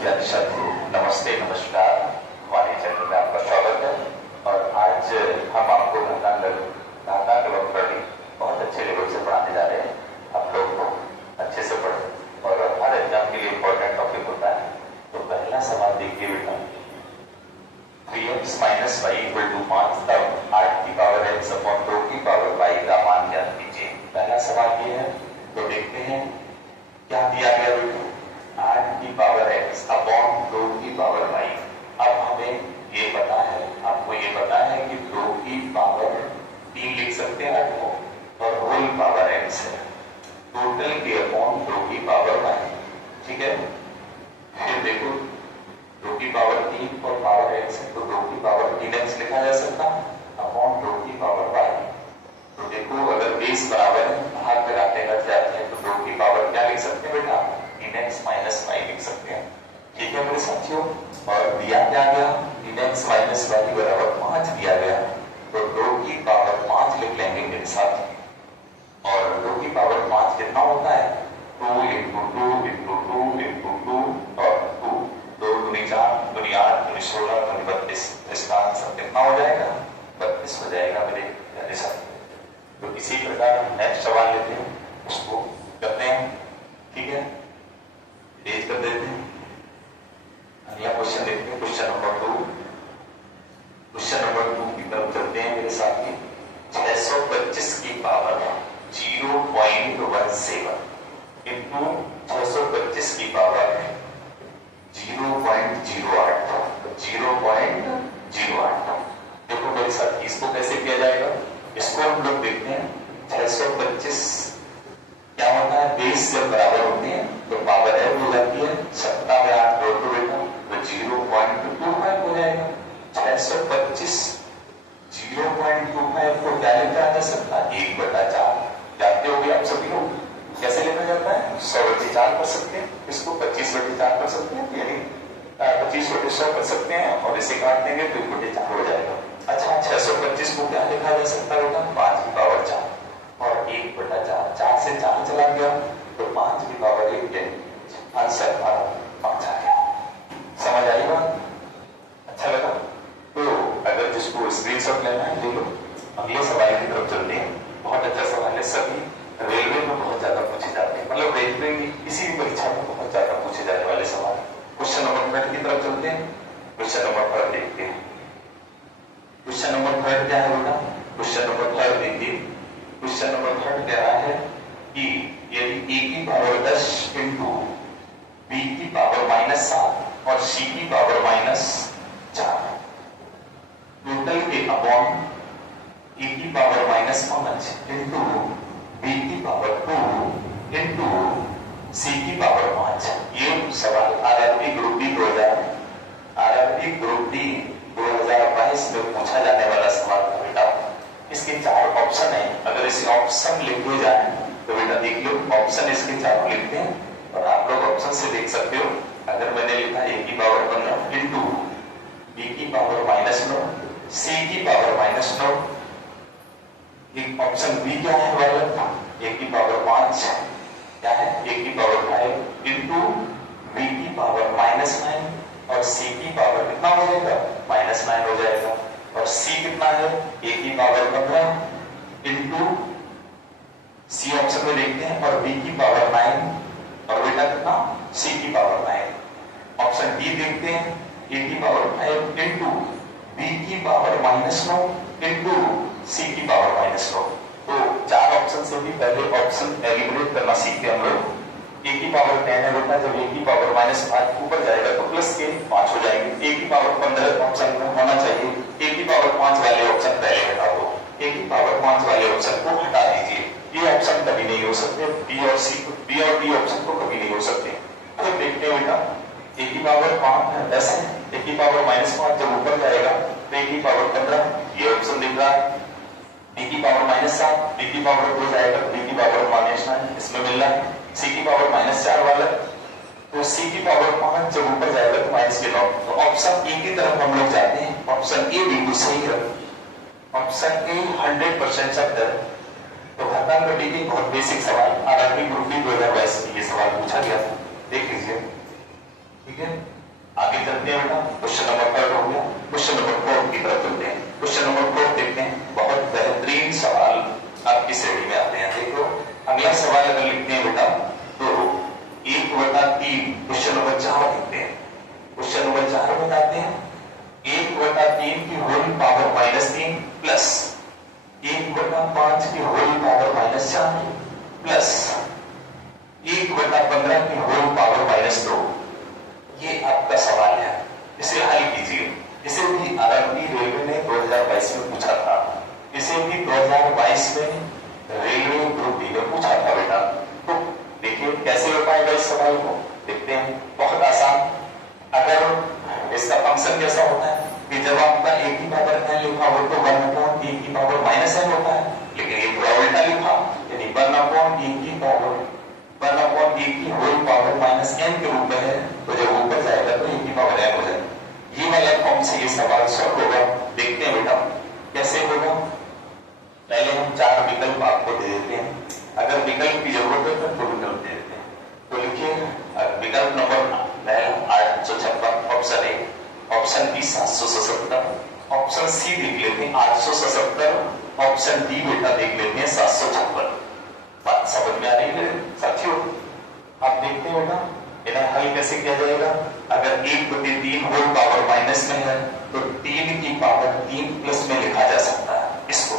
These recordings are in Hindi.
विद्यार्थी साथियों, नमस्ते नमस्कार। हमारे चैनल में आपका स्वागत है। और आज हम आपको घातांक प्रणाली बहुत अच्छे लेवल से पढ़ाने जा रहे हैं। आप लोग को अच्छे से पढ़ें और हर एग्जाम के लिए इम्पोर्टेंट टॉपिक होता है। तो पहला सवाल देखिए बेटा, 3x - y = 5 तब 8 की पावर x अपॉन 2 की पावर y का मान ज्ञात कीजिए। पहला सवाल ये है, तो देखते हैं क्या दिया गया बेटा। 8 की पावर x अपॉन 2 की पावर y। अब हमें ये पता है, आपको ये पता है कि 2 की पावर 3 लिख सकते हैं 8 को, और होल पावर x है टोटल के अपॉन 2 की पावर y। ठीक है, फिर देखो 2 की पावर 3 और पावर x है, तो 2 की पावर 3x लिखा जा सकता अपॉन 2 की पावर y। तो देखो अगर बेस बराबर है, भाग लगाते घट जाते हैं, तो 2 की पावर क्या लिख सकते हैं बेटा, 3x - y लिख सकते हैं। ठीक है मेरे साथियों, और दिया क्या गया, 3x - y बराबर 5 दिया गया, तो 2 की पावर 5 लिख लेंगे मेरे साथ। और 2 की पावर 5 कितना होता है, 2 × 2 × 2 × 2 और 2 2 × 4 × 8 × 16 × 32। इसका आंसर कितना हो जाएगा, 32 हो जाएगा मेरे साथ। तो इसी प्रकार हम नेक्स्ट सवाल लेते हैं, उसको करते हैं। ठीक है, रेज कर देते हैं। अगला क्वेश्चन देखते हैं, क्वेश्चन नंबर 2। क्वेश्चन नंबर 2 की तरफ चलते हैं मेरे साथ में। 625 की पावर 0.17 इंटू 625 की पावर 0.08। देखो मेरे साथ इसको कैसे किया जाएगा, इसको हम लोग देखते हैं। 625 क्या होता है, बेस जब बराबर होते हैं तो पावर ऐड हो जाती है, 7 में 8 जोड़ दो बेटा, तो 0.25 हो जाएगा। 625 0.25 को क्या लिखा जा सकता है, 1/4। जानते होंगे आप सभी लोग कैसे लिखा जाता है, 100/4 कर सकते हैं, इसको 25/4 कर सकते हैं, यानी 25/100 कर सकते हैं, और इसे काट देंगे तो 1/4 हो जाएगा। अच्छा, 625 को क्या लिखा जा सकता है बेटा, 5 की पावर 4 और 1/4। 4 से 4 चला गया तो 5 की पावर 1। आंसर हमारा 5 आ गया। समझ आई बात, अच्छा लगा। तो अगर जिसको स्क्रीनशॉट लेना है ले लो। अगले सवाल की तरफ चलते हैं। बहुत अच्छा सवाल है, सभी रेलवे में बहुत ज्यादा पूछे जाते हैं, मतलब रेलवे की किसी भी परीक्षा में बहुत ज्यादा पूछे जाने वाले सवाल। क्वेश्चन नंबर 3 की तरफ चलते हैं। क्वेश्चन नंबर 3 देखते हैं। क्वेश्चन नंबर 3 क्या है बेटा, क्वेश्चन नंबर 3 देखिए। क्वेश्चन नंबर 3 कह रहा है कि यदि a की पावर 10 इंटू b की पावर -7 और c की पावर -4 टोटल के अपॉन a की पावर -5 इंटू b की पावर 2 इंटू c की पावर 5। ये सवाल आरआरबी ग्रुप डी 2022 में पूछा जाने वाला सवाल था बेटा। इसके 4 ऑप्शन है, अगर इसे ऑप्शन लिखे जाए तो बेटा देख लो, ऑप्शन इसके 4 लिखते हैं और आप लोग ऑप्शन से देख सकते हो। अगर मैंने लिखा a की पावर 15 इंटू b की पावर -9 c की पावर -9, एक ऑप्शन बी क्या है वाला, a की पावर 5 क्या है, a की पावर 5 इंटू b की पावर -9 और c की पावर कितना हो जाएगा, -9 हो जाएगा। और c कितना है, a की पावर 15 इंटू c ऑप्शन में देखते हैं, और b की पावर 9 और बेटा कितना, c की पावर 9। ऑप्शन डी देखते हैं, a की पावर 5 इंटू b की पावर -9 इंटू c की पावर -9। तो 4 ऑप्शन से भी पहले ऑप्शन एलिमिनेट करना सीखते हम लोग। a की पावर 10 है बेटा, जब a की पावर -5 ऊपर जाएगा तो प्लस के 5 हो जाएंगे। a की पावर 15 ऑप्शन में होना चाहिए, a की पावर 5 वाले ऑप्शन पहले हटा दो, a की पावर 5 वाले ऑप्शन को हटा दीजिए। ये ऑप्शन कभी नहीं हो सकते, b और d ऑप्शन को कभी नहीं हो सकते। तो देखते हैं बेटा, a की पावर 5 10 है, a की पावर -5 जब ऊपर जाएगा तो a की पावर 15, ये ऑप्शन दिख रहा है। b की पावर -7, b की पावर 2 जाएगा, b की पावर -9 इसमें मिल रहा है। c की पावर -4 वाला, तो c की पावर 5 जब ऊपर जाएगा तो -9। तो ऑप्शन ए की तरफ हम लोग जाते हैं। ऑप्शन ए बिल्कुल सही है, ऑप्शन ए 100% सत्य है। तो घातांक प्रणाली की बहुत बेसिक सवाल आरआरबी ग्रुप डी 2022 में ये सवाल पूछा गया था, देख लीजिए। ठीक है, आगे चलते हैं बेटा। क्वेश्चन नंबर 3 हो गया। क्वेश्चन नंबर 4 की तरफ चलते हैं। क्वेश्चन नंबर 4 देखते हैं। बहुत बेहतरीन सवाल आपकी श्रेणी में आते हैं। देखो अगला सवाल अगर लिखते हैं बेटा तो 1/3 क्वेश्चन नंबर 4 लिखते हैं। क्वेश्चन नंबर 4 बताते हैं 1/3 की होल पावर -3 प्लस 1/5 की होल पावर -4 प्लस 1/15 की होल पावर -2। ये आपका सवाल है, इसे हल कीजिए। इसे भी आरआरबी रेलवे ने 2022 में पूछा था, इसे भी 2022 में रेलवे ग्रुप डी में पूछा था बेटा। तो देखिए कैसे हो पाएगा इस सवाल को, देखते हैं। बहुत आसान। अगर इसका फंक्शन कैसा होता है कि जब आपका a की पावर n लिखा हो तो 1/a की पावर -n होता है, लेकिन ये पूरा उल्टा लिखा, यानी 1/a की पावर 1/a की होल पावर -n के रूप में है, तो जब ऊपर जाएगा तो a की पावर n हो जाएगा। ये वाला फॉर्म से ये सवाल सॉल्व होगा। देखते हैं बेटा कैसे होगा। पहले हम 4 विकल्प आपको दे देते हैं, अगर विकल्प की जरूरत है तो विकल्प दे देते हैं। तो लिखिए विकल्प number 856 option A, option B 777, option C देख लेते हैं 877, ऑप्शन डी बेटा देख लेते हैं 756। बात समझ में आ रही है साथियों? आप देखते हैं बेटा इन्हें हल कैसे किया जाएगा। अगर 1/3 होल पावर माइनस में है तो 3 की पावर 3 प्लस में लिखा जा सकता है। इसको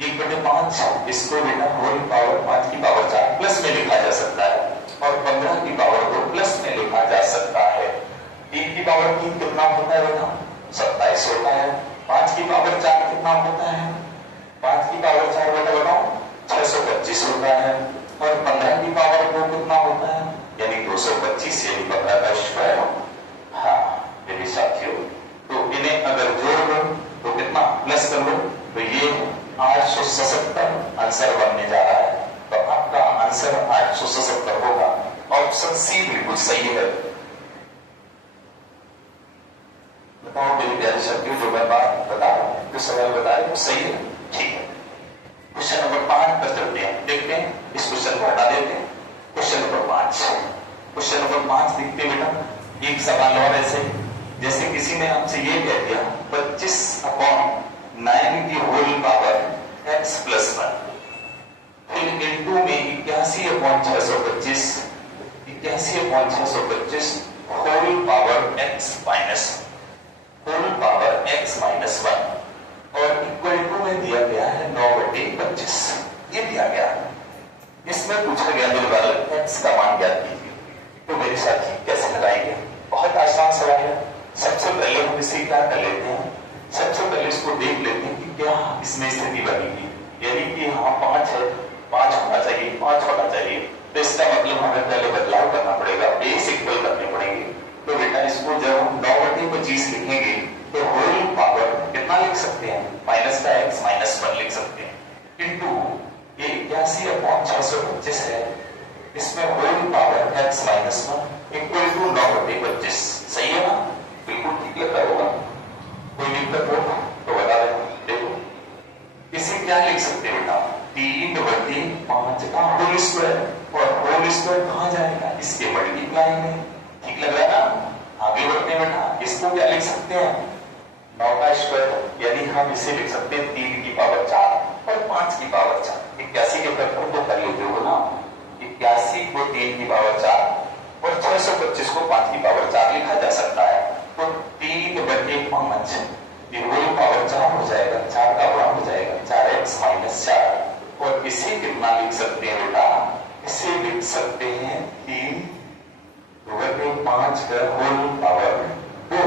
1/5 इसको बेटा होल पावर 5 की पावर 4 प्लस में लिखा जा सकता है, और 15 की पावर 2 प्लस में लिखा जा सकता है। 3 की पावर 3 कितना होता है बेटा? 27 होता है। 5 की पावर 4 कितना होता है? 5 की पावर 4 बेटा बताओ 625 होता है, और 15 की पावर 2 कितना होता है? यानी 225, यानी 15 का स्क्वायर। हाँ मेरे साथियों, तो इन्हें अगर जोड़ लो तो कितना प्लस कर लो, तो ये 877 आंसर बनने जा रहा है। तो आपका आंसर 877 होगा। ऑप्शन सी बिल्कुल सही है। बताओ मेरे प्यारे साथियों, जो मैं बात बता रहा हूं, जो सवाल बता रहे वो सही है? ठीक है। क्वेश्चन नंबर 5 पर चलते हैं। देखते हैं, इस क्वेश्चन को हटा देते हैं। क्वेश्चन नंबर 5, क्वेश्चन नंबर 5 देखते हैं बेटा। एक सवाल और ऐसे, जैसे किसी ने आपसे ये कह दिया 25/9 की होल पावर x + 1, फिर इंटू में 81/625, 81/625 होल पावर x -1, और इक्वल टू में दिया गया है 9/25। ये दिया गया है। इसमें पूछा गया बिल्कुल x का मान ज्ञात कीजिए। तो मेरे साथी कैसे लगाएंगे? बहुत आसान सवाल है। सबसे पहले हम इसे क्या कर लेते हैं, सबसे पहले इसको देख लेते हैं कि क्या इसमें स्थिति बनेगी। यानी कि यहाँ 5 है, 5 होना चाहिए, 5 होना चाहिए, तो इसका मतलब हमें पहले बदलाव करना पड़ेगा, बेस इक्वल करने पड़ेंगे। तो बेटा इसको जब हम 9/25 लिखेंगे तो होल पावर कितना लिख सकते हैं? माइनस का x -1 लिख सकते हैं, इंटू 81/625 है, इसमें whole power x -1 equal to 9/25। सही है ना? बिल्कुल ठीक लग रहा होगा। कोई दिक्कत हो तो बता दें। देखो इसे क्या लिख सकते हैं बेटा? 3/5 का होल स्क्वायर, और होल स्क्वायर कहां जाएगा? इसके मल्टीप्लाई में। ठीक लग रहा है ना? आगे बढ़ते हैं बेटा। इसको क्या लिख सकते हैं? 9 का स्क्वायर, यानी हम इसे लिख सकते हैं 3 की पावर 4 और 5 की पावर 4। 81 के फैक्टर को कर लेते हो ना, 81 को 3 की पावर 4 और 625 को 5 की पावर 4 लिखा जा सकता है। तो 3/5 ये होल पावर 4 हो जाएगा, 4 का गुणा हो जाएगा 4x - 4, और इसे कितना लिख सकते हैं बेटा? इसे लिख सकते हैं 3/5 का होल पावर 2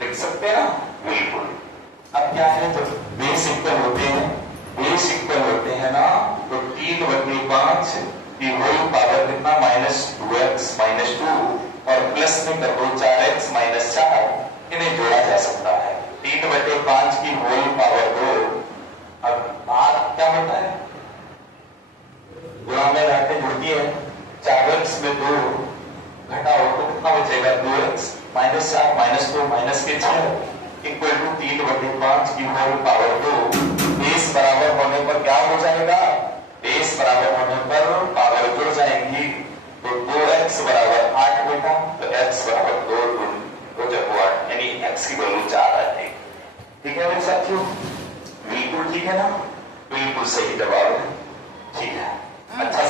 लिख सकते हैं ना? बिल्कुल। अब क्या है, जब बेस इक्वल होते हैं, बेस इक्वल होते हैं ना, तो 3/5 की होल पावर कितना? -2x - 2, और प्लस में कर दो 4x - 4, इन्हें जोड़ा जा सकता है। 3/5 की होल पावर 2। अब बात क्या होता है? गुणा में जाके जुड़ती है, 4x में 2 घटाओ तो कितना बचेगा? 2x - 4 - 2 -6 इक्वल टू 3/5 की होल पावर 2। बेस बराबर होने पर क्या हो जाएगा? बेस बराबर होने पर पावर जुड़ जाएंगी, तो तो 2x बराबर 8 बेटा, तो x बराबर 2 गुण 2 जब 8 यानी x की वैल्यू 4 आती है। ठीक है मेरे साथियों, बिल्कुल ठीक है ना, बिल्कुल सही जवाब है। ठीक है, अच्छा